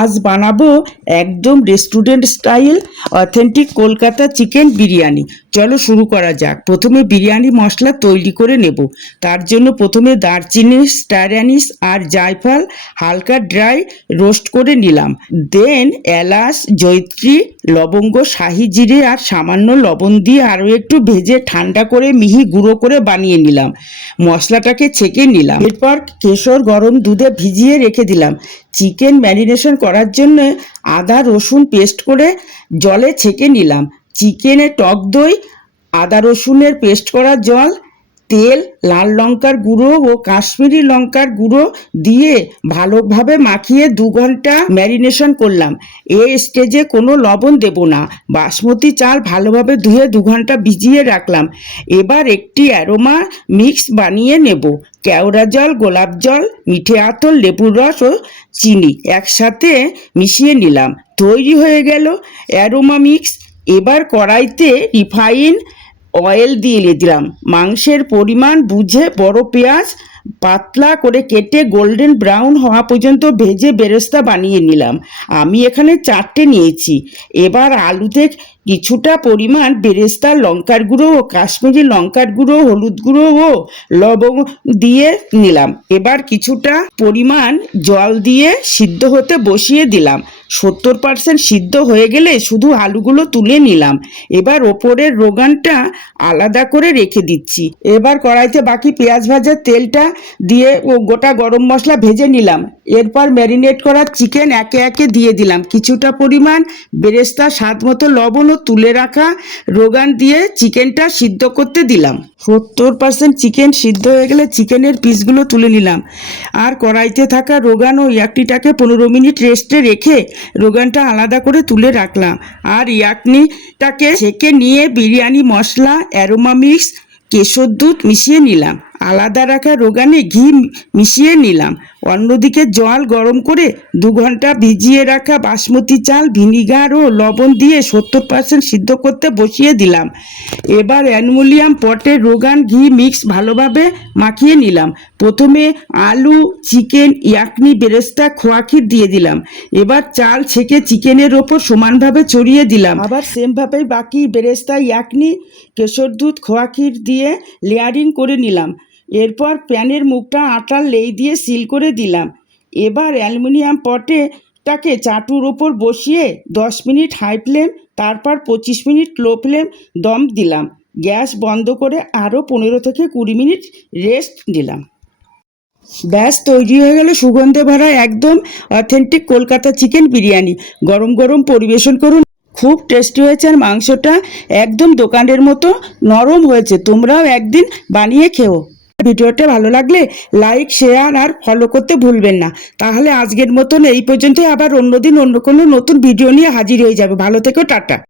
আজ বানাবো একদম restaurant style authentic Kolkata chicken biryani. চলো শুরু করা যাক। প্রথমে বিরিয়ানি মশলা তৈরি করে নেব। তার জন্য প্রথমে দারচিনি, স্টার অ্যানিস আর জায়ফল হালকা ড্রাই রোস্ট করে নিলাম। দেন এলাচ, জয়িত্রী, লবঙ্গ, শাহি জিরে আর সামান্য লবণ দিয়ে আরও একটু ভেজে ঠান্ডা করে মিহি গুঁড়ো করে বানিয়ে নিলাম। মশলাটাকে ছেঁকে নিলাম। এরপর কেশর গরম দুধে ভিজিয়ে রেখে দিলাম। চিকেন ম্যারিনেশন করার জন্য আদা রসুন পেস্ট করে জলে ছেঁকে নিলাম। চিকেনে টক দই, আদা রসুনের পেস্ট করা জল, তেল, লাল লঙ্কার গুঁড়ো ও কাশ্মীরি লঙ্কার গুঁড়ো দিয়ে ভালোভাবে মাখিয়ে 2 ঘন্টা ম্যারিনেশন করলাম। এই স্টেজে কোনো লবণ দেব না। বাসমতি চাল ভালোভাবে ধুয়ে 2 ঘন্টা ভিজিয়ে রাখলাম। এবার একটি অ্যারোমা মিক্স বানিয়ে নেব। কেওড়া জল, গোলাপ জল, মিঠে আতর, লেবুর রস ও চিনি একসাথে মিশিয়ে নিলাম। তৈরি হয়ে গেল অ্যারোমা মিক্স। এবার কড়াইতে রিফাইন অয়েল দিয়ে দিলাম। মাংসের পরিমাণ বুঝে বড় পেঁয়াজ পাতলা করে কেটে গোল্ডেন ব্রাউন হওয়া পর্যন্ত ভেজে বেরেস্তা বানিয়ে নিলাম। আমি এখানে 4টে নিয়েছি। এবার আলুতে কিছুটা পরিমাণ বেরেস্তা, লঙ্কার গুঁড়ো ও কাশ্মীরি লঙ্কার গুঁড়ো, হলুদ গুঁড়ো ও লবঙ্গ দিয়ে নিলাম। এবার কিছুটা পরিমাণ জল দিয়ে সিদ্ধ হতে বসিয়ে দিলাম। 70% সিদ্ধ হয়ে গেলে শুধু আলুগুলো তুলে নিলাম। এবার ওপরের রোগানটা আলাদা করে রেখে দিচ্ছি। এবার কড়াইতে বাকি পেঁয়াজ ভাজার তেলটা দিয়ে ও গোটা গরম মশলা ভেজে নিলাম। এরপর ম্যারিনেট করা চিকেন একে একে দিয়ে দিলাম। কিছুটা পরিমাণ বেরেস্তা, স্বাদ মতো লবণ ও তুলে রাখা রোগান দিয়ে চিকেনটা সিদ্ধ করতে দিলাম। 70% চিকেন সিদ্ধ হয়ে গেলে চিকেনের পিসগুলো তুলে নিলাম। আর কড়াইতে থাকা রোগান ও ইয়াকনিটাকে 15 মিনিট রেস্টে রেখে রোগানটা আলাদা করে তুলে রাখলাম। আর ইয়াকনিটাকে ছেঁকে নিয়ে বিরিয়ানি মশলা, অ্যারোমা মিক্স, কেশর দুধ মিশিয়ে নিলাম। আলাদা রাখা রোগানে ঘি মিশিয়ে নিলাম। অন্যদিকে জল গরম করে 2 ঘন্টা ভিজিয়ে রাখা বাসমতি চাল ভিনিগার ও লবণ দিয়ে 70% সিদ্ধ করতে বসিয়ে দিলাম। এবার অ্যালুমিনিয়াম পটে রোগান ঘি মিক্স ভালোভাবে মাখিয়ে নিলাম। প্রথমে আলু, চিকেন, ইয়াকনি, বেরেস্তা, খোয়া ক্ষীর দিয়ে দিলাম। এবার চাল ছেঁকে চিকেনের ওপর সমানভাবে ছড়িয়ে দিলাম। আবার সেমভাবেই বাকি বেরেস্তা, ইয়াকনি, কেশর দুধ, খোয়া ক্ষীর দিয়ে লেয়ারিং করে নিলাম। এরপর প্যানের মুখটা আটার লেই দিয়ে সিল করে দিলাম। এবার অ্যালুমিনিয়াম পটেটাকে চাটুর ওপর বসিয়ে 10 মিনিট হাই ফ্লেম, তারপর 25 মিনিট লো ফ্লেম দম দিলাম। গ্যাস বন্ধ করে আরও 15 থেকে 20 মিনিট রেস্ট দিলাম। ব্যাস তৈরি হয়ে গেল সুগন্ধে ভরা একদম অথেন্টিক কলকাতা চিকেন বিরিয়ানি। গরম গরম পরিবেশন করুন। খুব টেস্টি হয়েছে আর মাংসটা একদম দোকানের মতো নরম হয়েছে। তোমরাও একদিন বানিয়ে খেও। ভিডিওটা ভালো লাগলে লাইক, শেয়ার আর ফলো করতে ভুলবেন না। তাহলে আজকের মতন এই পর্যন্ত। আবার অন্যদিন অন্য কোনো নতুন ভিডিও নিয়ে হাজির হয়ে যাবে। ভালো থেকো, টাটা।